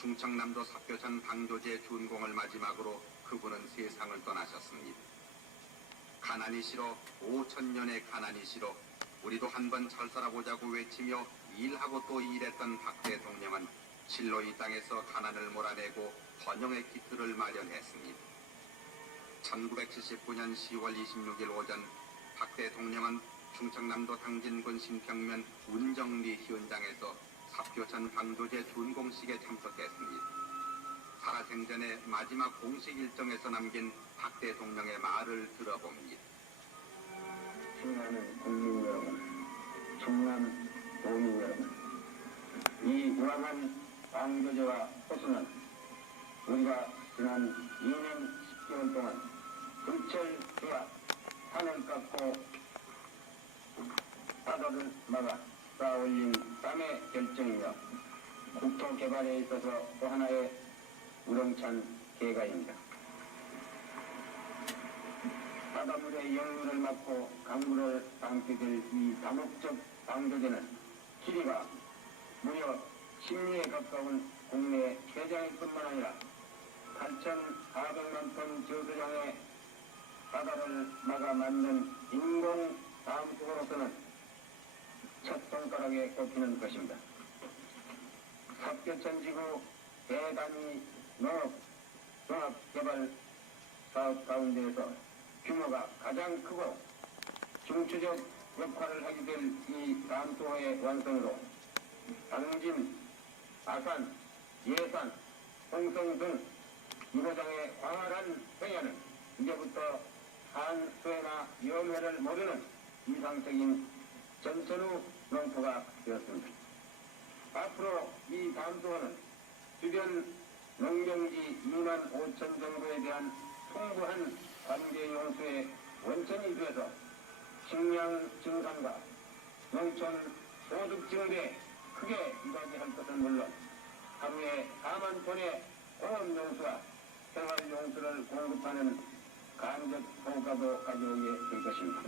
충청남도 삽교천 방조제 준공을 마지막으로 그분은 세상을 떠나셨습니다. 가난이 싫어 5천년의 가난이 싫어 우리도 한번 철살아보자고 외치며 일하고 또 일했던 박 대통령은 실로 이 땅에서 가난을 몰아내고 번영의 기틀을 마련했습니다. 1979년 10월 26일 오전 박 대통령은 충청남도 당진군 신평면 운정리 현장에서 삽교천 방조제 준공식에 참석했습니다. 살아생전의 마지막 공식 일정에서 남긴 박 대통령의 말을 들어봅니다. 충남의 국민 여러분, 충남 도민 여러분, 이 우아한 방조제와 호수는 우리가 지난 2년 10개월 동안 불철주야 산을 깎고 바다를 막아 쌓아올린 땀의 결정이며 국토 개발에 있어서 또 하나의 우렁찬 계가입니다. 바닷물의 역류를 막고 강물을 담게 될 이 다목적 방조제는 길이가 무려 10리에 가까운 국내 최장일 뿐만 아니라 8,400만 톤 저수량의 바다를 막아 만든 인공 다음수로서는 첫 손가락에 꼽히는 것입니다. 삽교천지구 대단위 농업 종합개발 사업 가운데에서 규모가 가장 크고 중추적 역할을 하게 될 이 다음수호의 완성으로 당진, 아산, 예산, 홍성 등 유보장의 광활한 평야는 이제부터 한수해나 염해를 모르는 이상적인 전천후 농토가 되었습니다. 앞으로 이 다음수호는 주변 농경지 2만 5천 정도에 대한 풍부한 관계 용수의 원천이 되어서 식량 증산과 농촌 소득 증대에 크게 이바지할 것은 물론 하루에 4만 톤의 공업 용수와 생활 용수를 공급하는 간접 효과도 가져오게 될 것입니다.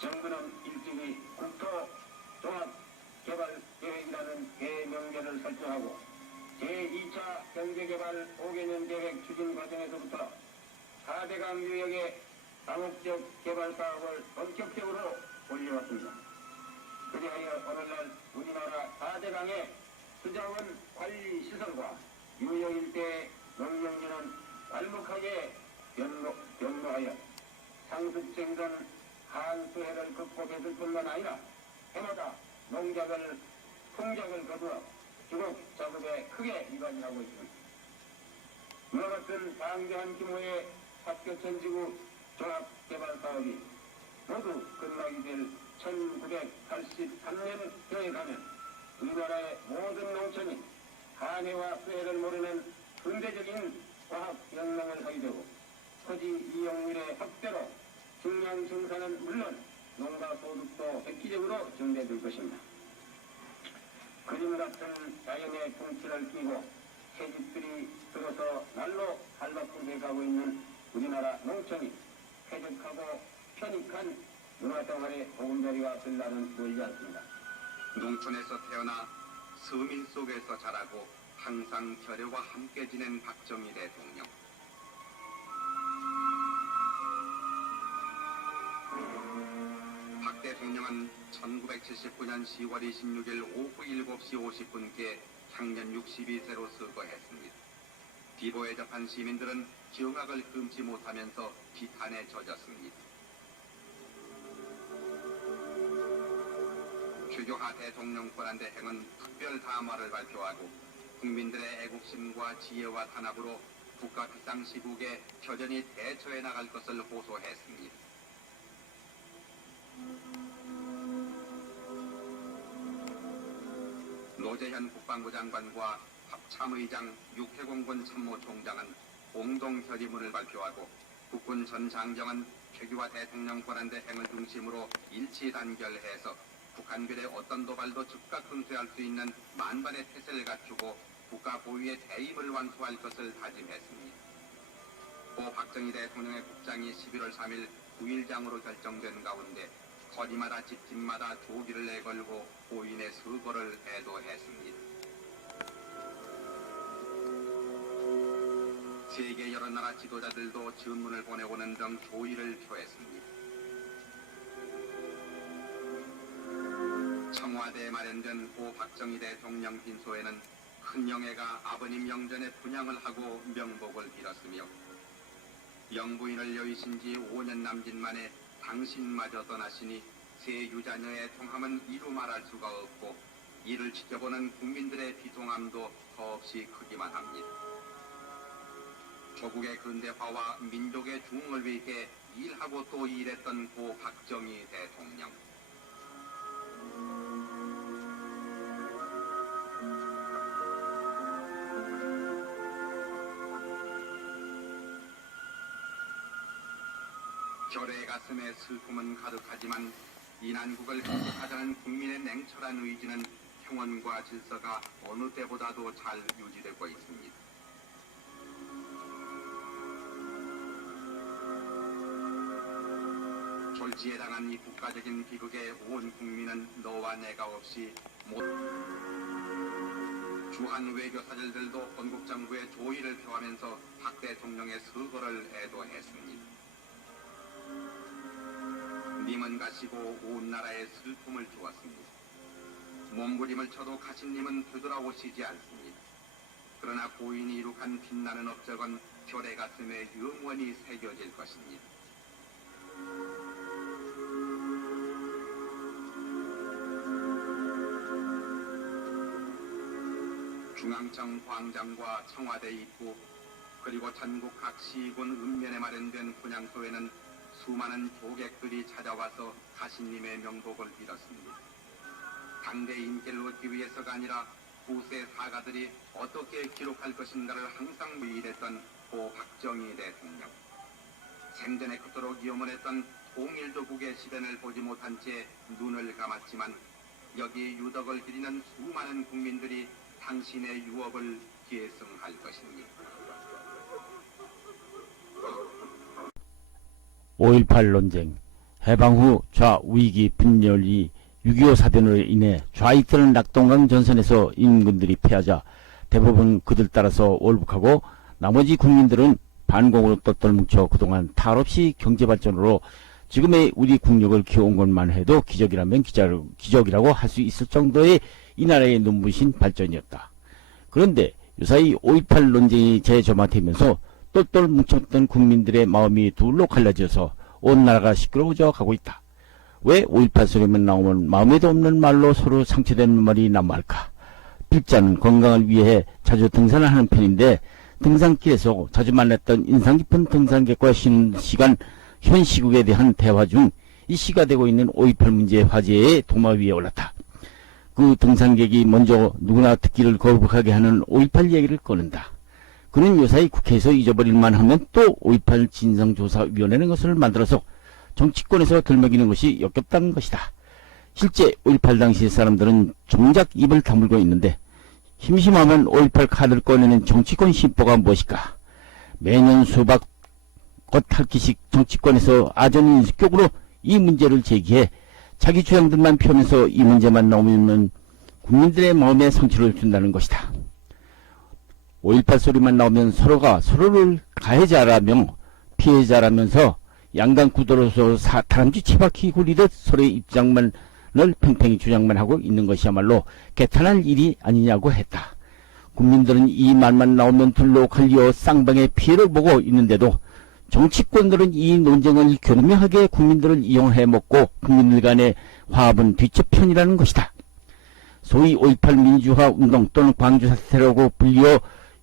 정부는 일찍이 국토 종합개발 계획이라는 대명제를 설정하고 제2차 경제개발 5개년 계획 추진 과정에서부터 4대강 유역의 다목적 개발 사업을 본격적으로 올려왔습니다. 그리하여 오늘날 우리나라 4대강의 수자원 관리 시설과 유역 일대의 농경지는 완벽하게 변모하여 상습적이던 한수해를 극복했을 뿐만 아니라 해마다 풍작을 거두어 주곡 작업에 크게 이바지하고 있습니다. 이와 같은 방대한 규모의 삽교천지구 종합개발사업이 모두 끝나게 될 1983년경에 가면 우리나라의 모든 농촌이 한해와 수해를 모르는 근대적인 과학혁명을 하게 되고 토지 이용률의 확대로 식량 생산은 물론 농가 소득도 획기적으로 증대될 것입니다. 그림 같은 자연의 풍치를 끼고 새집들이 들어서 날로 발바쁘게 가고 있는 우리나라 농촌이 쾌적하고 편익한 문화생활의 보금자리가 될 날은 멀지 않습니다. 농촌에서 태어나 서민 속에서 자라고 항상 결여와 함께 지낸 박정희 대통령. 박 대통령은 1979년 10월 26일 오후 7시 50분께 향년 62세로 서거했습니다. 비보에 접한 시민들은 경악을 금치 못하면서 비탄에 젖었습니다. 주교하 대통령 권한대행은 특별 담화를 발표하고 국민들의 애국심과 지혜와 탄압으로 국가 비상시국에 여전히 대처해 나갈 것을 호소했습니다. 노재현 국방부 장관과 합참의장 육해공군 참모총장은 공동 결의문을 발표하고 국군 전 장정은 최규하 대통령 권한대행을 중심으로 일치 단결해서 북한군의 어떤 도발도 즉각 응수할 수 있는 만반의 태세를 갖추고 국가 보위의 대임을 완수할 것을 다짐했습니다. 고 박정희 대통령의 국장이 11월 3일 9일장으로 결정된 가운데 거리마다 집집마다 조기를 내걸고 고인의 서거를 애도했습니다. 세계 여러 나라 지도자들도 전문을 보내오는 등 조의를 표했습니다. 청와대에 마련된 고 박정희 대통령 빈소에는 큰 영예가 아버님 영전에 분양을 하고 명복을 빌었으며 영부인을 여의신 지 5년 남짓 만에 당신마저 떠나시니 세 유자녀의 통함은 이루 말할 수가 없고 이를 지켜보는 국민들의 비통함도 더없이 크기만 합니다. 조국의 근대화와 민족의 중흥을 위해 일하고 또 일했던 고 박정희 대통령. 결의 가슴에 슬픔은 가득하지만 이 난국을 극복하자는 국민의 냉철한 의지는 평온과 질서가 어느 때보다도 잘 유지되고 있습니다. 졸지에 당한 이 국가적인 비극에 온 국민은 너와 내가 없이 못 주한 외교사절들도 건국정부의 조의를 표하면서 박 대통령의 서거를 애도했습니다. 님은 가시고 온 나라에 슬픔을 주었습니다. 몸부림을 쳐도 가신님은 되돌아오시지 않습니다. 그러나 고인이 이룩한 빛나는 업적은 결의 가슴에 영원히 새겨질 것입니다. 중앙청 광장과 청와대 입구 그리고 전국 각 시군 읍면에 마련된 분향소에는 수많은 조객들이 찾아와서 가신님의 명복을 빌었습니다. 당대 인기를 얻기 위해서가 아니라 후세 사가들이 어떻게 기록할 것인가를 항상 위일했던 고 박정희 대통령. 생전에 그토록 염원했던 통일조국의 시련을 보지 못한 채 눈을 감았지만 여기 유덕을 기리는 수많은 국민들이 당신의 유업을 계승할 것입니다. 5.18 논쟁, 해방 후 좌우익이 분열이 6.25 사변으로 인해 좌익들은 낙동강 전선에서 인군들이 패하자 대부분 그들 따라서 월북하고 나머지 국민들은 반공으로 똘똘 뭉쳐 그동안 탈없이 경제발전으로 지금의 우리 국력을 키워온 것만 해도 기적이라면 기적이라고 할 수 있을 정도의 이 나라의 눈부신 발전이었다. 그런데 유사히 5.18 논쟁이 재점화되면서 똘똘 뭉쳤던 국민들의 마음이 둘로 갈라져서 온 나라가 시끄러워져 가고 있다. 왜 5.18 소리만 나오면 마음에도 없는 말로 서로 상처되는 말이 난무할까? 필자는 건강을 위해 자주 등산을 하는 편인데 등산길에서 자주 만났던 인상 깊은 등산객과 쉬는 시간 현 시국에 대한 대화 중 이슈가 되고 있는 5.18 문제 화제의 도마 위에 올랐다. 그 등산객이 먼저 누구나 듣기를 거북하게 하는 5.18 얘기를 꺼낸다. 그는 요사이 국회에서 잊어버릴만 하면 또 5.18 진상조사위원회라는 것을 만들어서 정치권에서 들먹이는 것이 역겹다는 것이다. 실제 5.18 당시 사람들은 정작 입을 다물고 있는데 심심하면 5.18 카드를 꺼내는 정치권 심보가 무엇일까? 매년 수박 겉핥기식 정치권에서 아전인수격으로 이 문제를 제기해 자기 주장들만 펴면서 이 문제만 나오면 국민들의 마음에 상처를 준다는 것이다. 5.18 소리만 나오면 서로가 서로를 가해자라며 피해자라면서 양강 구도로서 다람쥐 치바퀴 굴리듯 서로의 입장만을 팽팽히 주장만 하고 있는 것이야말로 개탄할 일이 아니냐고 했다. 국민들은 이 말만 나오면 둘로 갈려 쌍방의 피해를 보고 있는데도 정치권들은 이 논쟁을 교묘하게 국민들을 이용해 먹고 국민들 간의 화합은 뒷접편이라는 것이다. 소위 5.18 민주화 운동 또는 광주 사태라고 불리어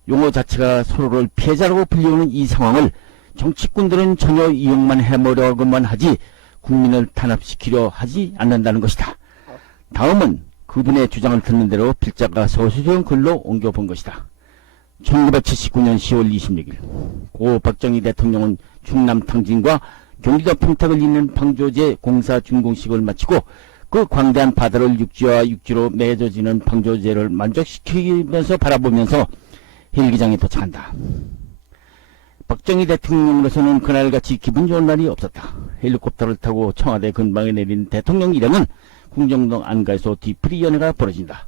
용어 자체가 서로를 피해자라고 불리우는 이 상황을 정치꾼들은 전혀 이용만 해보려고만 하지 국민을 탄압시키려 하지 않는다는 것이다. 다음은 그분의 주장을 듣는 대로 필자가 서술형 글로 옮겨본 것이다. 1979년 10월 26일 고 박정희 대통령은 충남 탕진과 경기도 평택을 잇는 방조제 공사 준공식을 마치고 그 광대한 바다를 육지와 육지로 맺어지는 방조제를 만족시키면서 바라보면서 헬기장에 도착한다. 박정희 대통령으로서는 그날같이 기분 좋은 날이 없었다. 헬리콥터를 타고 청와대 근방에 내린 대통령 일행은 궁정동 안가에서 뒤풀이 연회가 벌어진다.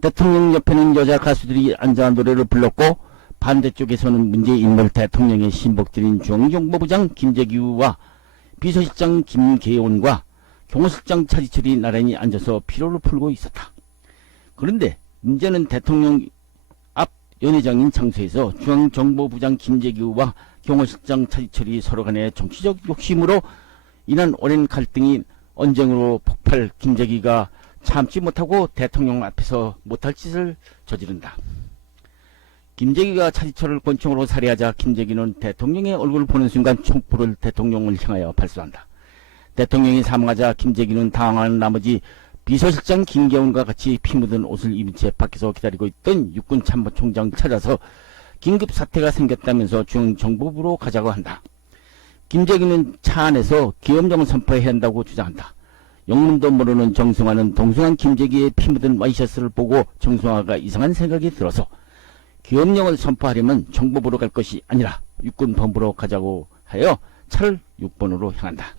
대통령 옆에는 여자 가수들이 앉아 노래를 불렀고 반대쪽에서는 문재인 대통령의 신복들인 중앙정보부장 김재규와 비서실장 김계온과 경호실장 차지철이 나란히 앉아서 피로를 풀고 있었다. 그런데 문제는 대통령 앞 연회장인 장소에서 중앙정보부장 김재규와 경호실장 차지철이 서로 간의 정치적 욕심으로 인한 오랜 갈등이 언쟁으로 폭발. 김재규가 참지 못하고 대통령 앞에서 못할 짓을 저지른다. 김재규가 차지철을 권총으로 살해하자 김재규는 대통령의 얼굴을 보는 순간 촛불을 대통령을 향하여 발사한다. 대통령이 사망하자 김재규는 당황한 나머지 비서실장 김계훈과 같이 피 묻은 옷을 입은 채 밖에서 기다리고 있던 육군 참모총장 찾아서 긴급 사태가 생겼다면서 중앙정보부로 가자고 한다. 김재규는 차 안에서 계엄령을 선포해야 한다고 주장한다. 영문도 모르는 정승화는 동승한 김재규의 피 묻은 와이셔츠를 보고 정승화가 이상한 생각이 들어서 계엄령을 선포하려면 정보부로 갈 것이 아니라 육군본부로 가자고 하여 차를 6번으로 향한다.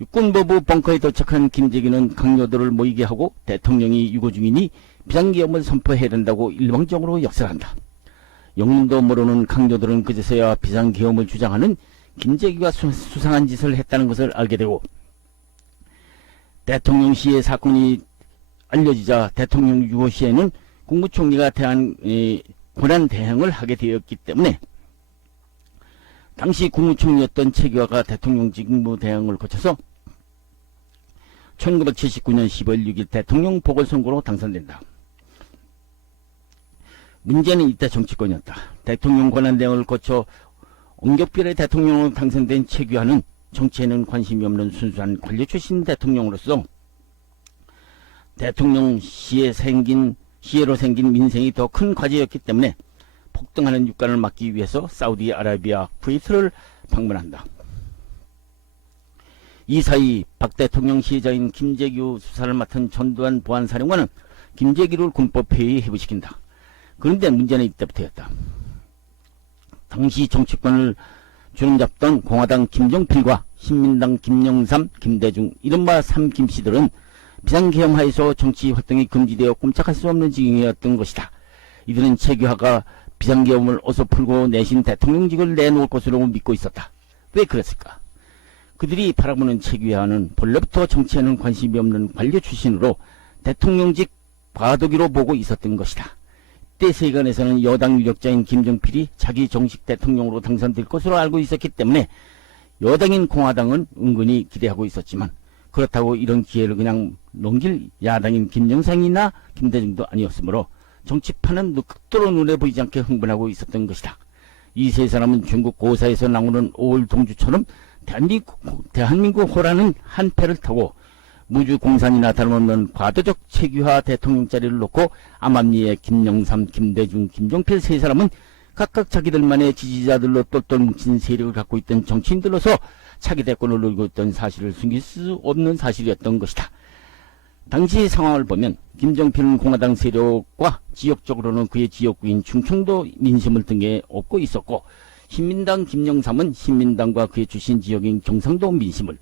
육군본부 벙커에 도착한 김재규는 강요들을 모이게 하고 대통령이 유고 중이니 비상계엄을 선포해야 된다고 일방적으로 역설한다. 영문도 모르는 강요들은 그제서야 비상계엄을 주장하는 김재규가 수상한 짓을 했다는 것을 알게 되고, 대통령시의 사건이 알려지자 대통령 유고 시에는 국무총리가 권한 대행을 하게 되었기 때문에 당시 국무총리였던 최규하가 대통령 직무 대행을 거쳐서 1979년 10월 6일 대통령 보궐선거로 당선된다. 문제는 이때 정치권이었다. 대통령 권한 대행을 거쳐 옹격별의 대통령으로 당선된 최규하는 정치에는 관심이 없는 순수한 관료 출신 대통령으로서 대통령 시에로 생긴 민생이 더 큰 과제였기 때문에 폭등하는 유가를 막기 위해서 사우디아라비아, 쿠웨이트를 방문한다. 이 사이 박 대통령 시혜자인 김재규 수사를 맡은 전두환 보안사령관은 김재규를 군법회의에 회부시킨다. 그런데 문제는 이때부터였다. 당시 정치권을 주름잡던 공화당 김종필과 신민당 김영삼, 김대중, 이른바 삼김씨들은 비상계엄하에서 정치활동이 금지되어 꼼짝할 수 없는 지경이었던 것이다. 이들은 최규하가 비상계엄을 어서 풀고 내신 대통령직을 내놓을 것으로 믿고 있었다. 왜 그랬을까? 그들이 바라보는 최규하는 본래부터 정치에는 관심이 없는 관료 출신으로 대통령직 과도기로 보고 있었던 것이다. 이때 세간에서는 여당 유력자인 김정필이 자기 정식 대통령으로 당선될 것으로 알고 있었기 때문에 여당인 공화당은 은근히 기대하고 있었지만, 그렇다고 이런 기회를 그냥 넘길 야당인 김영삼이나 김대중도 아니었으므로 정치판은 극도로 눈에 보이지 않게 흥분하고 있었던 것이다. 이 세 사람은 중국 고사에서 나오는 5월 동주처럼 대한민국 호라는 한 패를 타고 무주공산이나 다름없는 과도적 최규하 대통령 자리를 놓고 암암리의 김영삼, 김대중, 김종필 세 사람은 각각 자기들만의 지지자들로 똘똘 뭉친 세력을 갖고 있던 정치인들로서 차기 대권을 누리고 있던 사실을 숨길 수 없는 사실이었던 것이다. 당시 상황을 보면 김정필은 공화당 세력과 지역적으로는 그의 지역구인 충청도 민심을 등에 업고 있었고, 신민당 김영삼은 신민당과 그의 출신 지역인 경상도 민심을,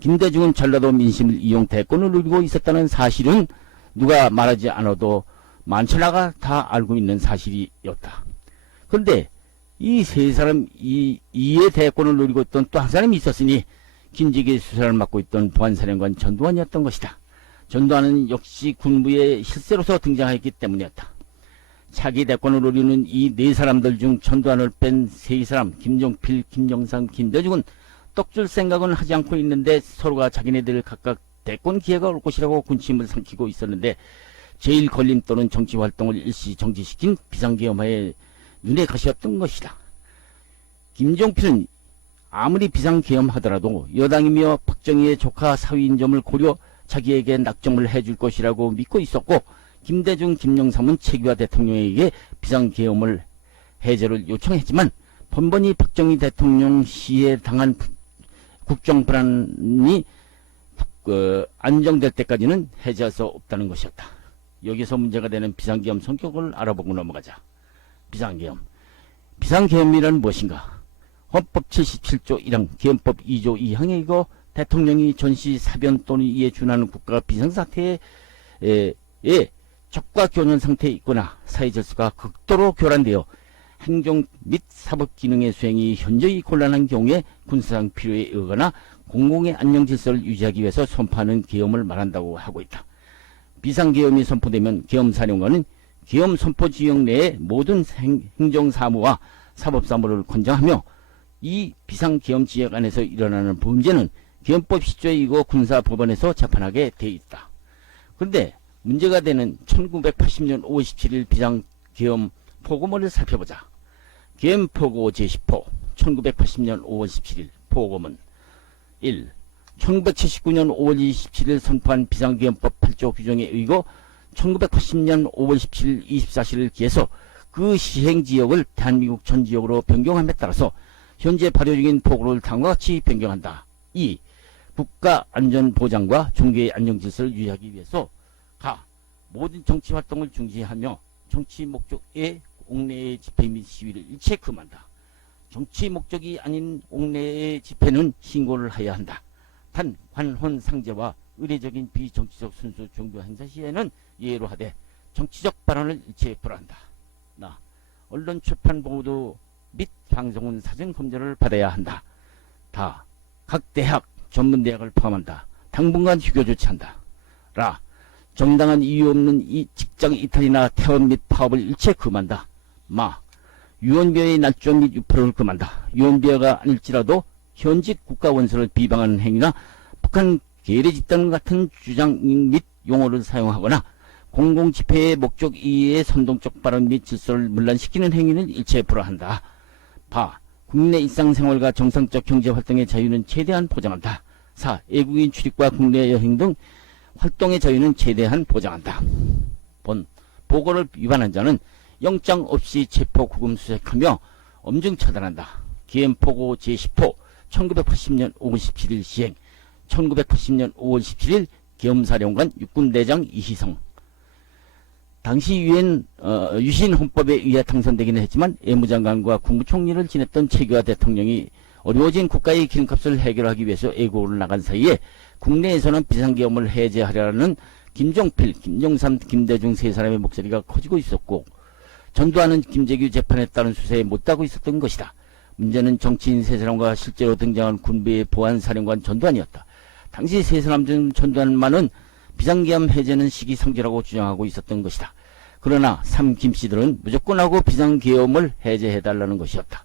김대중은 전라도 민심을 이용 대권을 누리고 있었다는 사실은 누가 말하지 않아도 만천하가 다 알고 있는 사실이었다. 그런데 이 세 사람 이의 대권을 누리고 있던 또 한 사람이 있었으니 김재규의 수사를 맡고 있던 보안사령관 전두환이었던 것이다. 전두환은 역시 군부의 실세로서 등장했기 때문이었다. 차기 대권을 노리는 이 네 사람들 중 전두환을 뺀 세 사람, 김종필, 김영삼, 김대중은 떡줄 생각은 하지 않고 있는데 서로가 자기네들 각각 대권 기회가 올 것이라고 군침을 삼키고 있었는데, 제일 걸림돌은 정치활동을 일시 정지시킨 비상계엄하에 눈에 가시였던 것이다. 김종필은 아무리 비상계엄하더라도 여당이며 박정희의 조카 사위인 점을 고려 자기에게 낙점을 해줄 것이라고 믿고 있었고, 김대중, 김영삼은 최규하 대통령에게 비상계엄을 해제를 요청했지만 번번이 박정희 대통령 시에 당한 국정불안이 안정될 때까지는 해제할 수 없다는 것이었다. 여기서 문제가 되는 비상계엄 성격을 알아보고 넘어가자. 비상계엄이란 무엇인가? 헌법 77조 1항, 계엄법 2조 2항에 이거 대통령이 전시 사변 또는 이에 준하는 국가가 비상사태에 적과 교전 상태에 있거나 사회질서가 극도로 교란되어 행정 및 사법 기능의 수행이 현저히 곤란한 경우에 군사상 필요에 의거나 공공의 안녕 질서를 유지하기 위해서 선포하는 계엄을 말한다고 하고 있다. 비상계엄이 선포되면 계엄사령관은 계엄 선포 지역 내의 모든 행정사무와 사법사무를 권장하며 이 비상계엄 지역 안에서 일어나는 범죄는 계엄법 10조에 의거 군사법원에서 재판하게 돼 있다. 그런데 문제가 되는 1980년 5월 17일 비상계엄 포고문을 살펴보자. 계엄포고 제10호 1980년 5월 17일 포고문 1. 1979년 5월 27일 선포한 비상계엄법 8조 규정에 의거 1980년 5월 17일 24시를 기해서 그 시행지역을 대한민국 전 지역으로 변경함에 따라서 현재 발효 중인 포고를 다음과 같이 변경한다. 2. 국가안전보장과 종교의 안정질서를 유지하기 위해서 가. 모든 정치활동을 중지하며 정치 목적의 옥내의 집회 및 시위를 일체 금한다. 정치 목적이 아닌 옥내의 집회는 신고를 해야 한다. 단 관혼 상제와 의례적인 비정치적 순수 종교 행사 시에는 예로 하되 정치적 발언을 일체 불한다. 나. 언론 출판 보도 및 방송은 사전 검열을 받아야 한다. 다. 각 대학, 전문대학을 포함한다. 당분간 휴교 조치한다. 라. 정당한 이유 없는 이 직장 이탈이나 퇴원 및 파업을 일체 금한다. 마. 유언비어의 날조 및 유포를 금한다. 유언비어가 아닐지라도 현직 국가원수를 비방하는 행위나 북한 계례 집단 같은 주장 및 용어를 사용하거나 공공집회의 목적 이외의 선동적 발언 및 질서를 문란시키는 행위는 일체 불허한다. 바. 국내 일상생활과 정상적 경제활동의 자유는 최대한 보장한다. 4. 외국인 출입과 국내 여행 등 활동의 자유는 최대한 보장한다. 본. 보고를 위반한 자는 영장 없이 체포 구금 수색하며 엄중 처단한다. 계엄포고 제10호 1980년 5월 17일 시행 1980년 5월 17일 계엄사령관 육군대장 이희성. 당시 유신 헌법에 의해 당선되기는 했지만 외무장관과 국무총리를 지냈던 최규하 대통령이 어려워진 국가의 기름값을 해결하기 위해서 애국을 나간 사이에 국내에서는 비상계엄을 해제하려는 김종필, 김종삼, 김대중 세 사람의 목소리가 커지고 있었고 전두환은 김재규 재판에 따른 수사에 못하고 있었던 것이다. 문제는 정치인 세 사람과 실제로 등장한 군부의 보안사령관 전두환이었다. 당시 세 사람 중 전두환만은 비상계엄 해제는 시기상조라고 주장하고 있었던 것이다. 그러나 삼 김씨들은 무조건 하고 비상계엄을 해제해달라는 것이었다.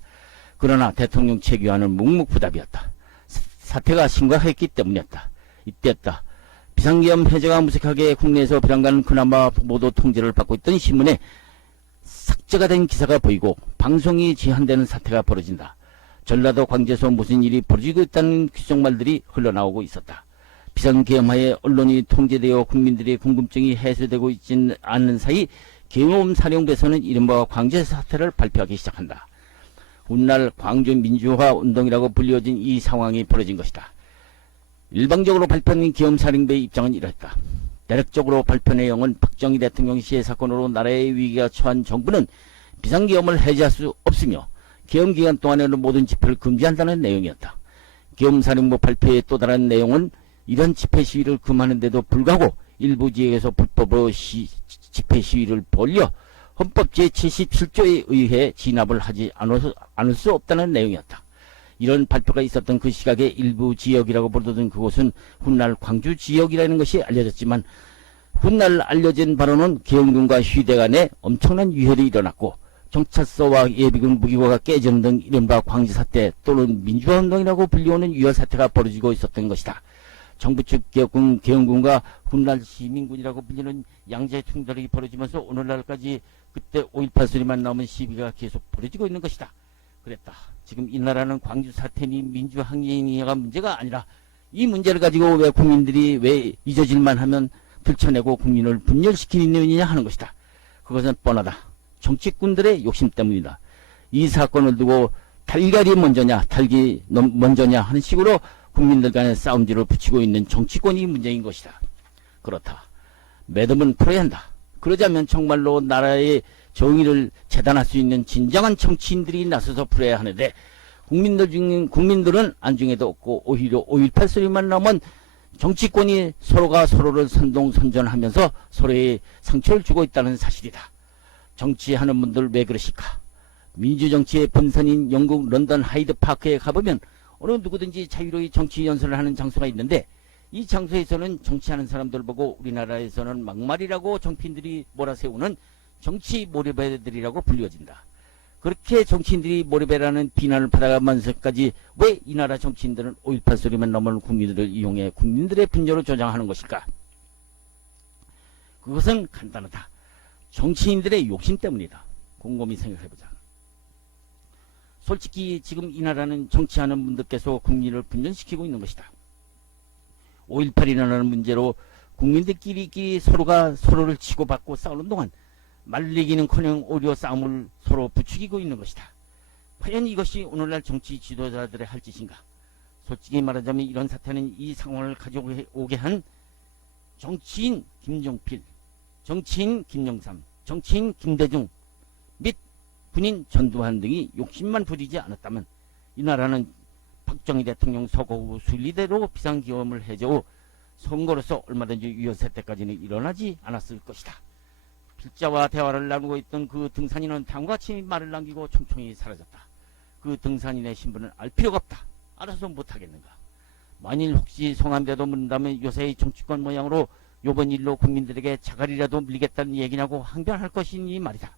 그러나 대통령 최규하는 묵묵부답이었다. 사태가 심각했기 때문이었다. 이때였다. 비상계엄 해제가 무색하게 국내에서 비상간 그나마 보도 통제를 받고 있던 신문에 삭제가 된 기사가 보이고 방송이 제한되는 사태가 벌어진다. 전라도 광주에서 무슨 일이 벌어지고 있다는 규정말들이 흘러나오고 있었다. 비상계엄하에 언론이 통제되어 국민들의 궁금증이 해소되고 있지는 않는 사이 계엄사령부에서는 이른바 광주 사태를 발표하기 시작한다. 훗날 광주 민주화 운동이라고 불리워진 이 상황이 벌어진 것이다. 일방적으로 발표한 계엄사령부의 입장은 이랬다. 대략적으로 발표 내용은 박정희 대통령 시해 사건으로 나라의 위기가 처한 정부는 비상계엄을 해제할 수 없으며 계엄기간 동안에는 모든 집회를 금지한다는 내용이었다. 계엄사령부 발표의 또 다른 내용은 이런 집회 시위를 금하는데도 불구하고 일부 지역에서 불법으로 집회 시위를 벌려 헌법 제77조에 의해 진압을 하지 않을 수 없다는 내용이었다. 이런 발표가 있었던 그 시각에 일부 지역이라고 부르던 그곳은 훗날 광주 지역이라는 것이 알려졌지만 훗날 알려진 바로는 계엄군과 휴대 간에 엄청난 유혈이 일어났고 경찰서와 예비군 무기고가 깨지는 등 이른바 광주사태 또는 민주화운동이라고 불리우는 유혈사태가 벌어지고 있었던 것이다. 정부 측 계엄군과 훗날 시민군이라고 불리는 양자의 충돌이 벌어지면서 오늘날까지 그때 5.18 소리만 나오면 시비가 계속 벌어지고 있는 것이다. 그랬다. 지금 이 나라는 광주 사태니 민주항쟁이가 문제가 아니라 이 문제를 가지고 왜 국민들이 왜 잊어질만 하면 들춰내고 국민을 분열시키느냐 하는 것이다. 그것은 뻔하다. 정치꾼들의 욕심 때문이다. 이 사건을 두고 달걀이 먼저냐 닭이 먼저냐 하는 식으로 국민들 간의 싸움질을 붙이고 있는 정치권이 문제인 것이다. 그렇다. 매듭은 풀어야 한다. 그러자면 정말로 나라의 정의를 재단할 수 있는 진정한 정치인들이 나서서 풀어야 하는데 국민들은 안중에도 없고 오히려 5.18 소리만 나오면 정치권이 서로가 서로를 선동선전하면서 서로의 상처를 주고 있다는 사실이다. 정치하는 분들 왜 그러실까? 민주정치의 본선인 영국 런던 하이드 파크에 가보면 어느 누구든지 자유로이 정치 연설을 하는 장소가 있는데, 이 장소에서는 정치하는 사람들 보고 우리나라에서는 막말이라고 정치인들이 몰아세우는 정치 모래배들이라고 불려진다. 그렇게 정치인들이 모래배라는 비난을 받아가면서까지 왜 이 나라 정치인들은 5.18 소리만 넘어오는 국민들을 이용해 국민들의 분열을 조장하는 것일까? 그것은 간단하다. 정치인들의 욕심 때문이다. 곰곰이 생각해보자. 솔직히 지금 이 나라는 정치하는 분들께서 국민을 분열시키고 있는 것이다. 5.18이라는 문제로 국민들끼리 서로가 서로를 치고받고 싸우는 동안 말리기는커녕 오히려 싸움을 서로 부추기고 있는 것이다. 과연 이것이 오늘날 정치 지도자들의 할 짓인가? 솔직히 말하자면 이런 사태는 이 상황을 가져오게 한 정치인 김종필, 정치인 김영삼, 정치인 김대중 및 군인 전두환 등이 욕심만 부리지 않았다면 이 나라는 박정희 대통령 서거 후 순리대로 비상기업을 해제후 선거로서 얼마든지 위헌세 때까지는 일어나지 않았을 것이다. 필자와 대화를 나누고 있던 그 등산인은 다음과 같이 말을 남기고 총총히 사라졌다. 그 등산인의 신분은 알 필요가 없다. 알아서 못하겠는가. 만일 혹시 성함대도 묻는다면 요새의 정치권 모양으로 요번 일로 국민들에게 자갈이라도 밀리겠다는 얘기냐고 항변할 것이니 말이다.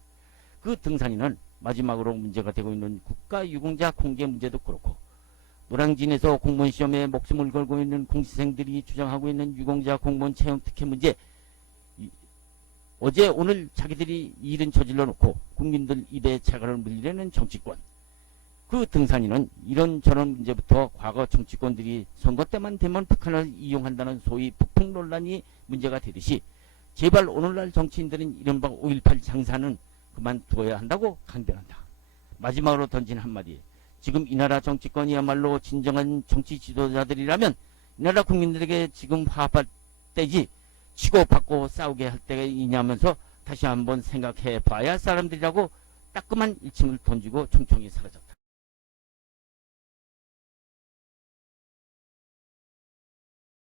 그 등산인은 마지막으로 문제가 되고 있는 국가유공자 공개 문제도 그렇고, 노량진에서 공무원 시험에 목숨을 걸고 있는 공시생들이 주장하고 있는 유공자 공무원 채용 특혜 문제, 어제 오늘 자기들이 일은 저질러 놓고 국민들 입에 자갈을 물리려는 정치권, 그 등산인은 이런저런 문제부터 과거 정치권들이 선거 때만 되면 북한을 이용한다는 소위 북풍 논란이 문제가 되듯이 제발 오늘날 정치인들은 이른바 5.18 장사는 그만두어야 한다고 강변한다. 마지막으로 던진 한마디, 지금 이 나라 정치권이야말로 진정한 정치 지도자들이라면 이 나라 국민들에게 지금 화합할 때지 치고받고 싸우게 할 때가 있냐면서 다시 한번 생각해 봐야 할 사람들이라고 따끔한 일침을 던지고 총총히 사라졌다.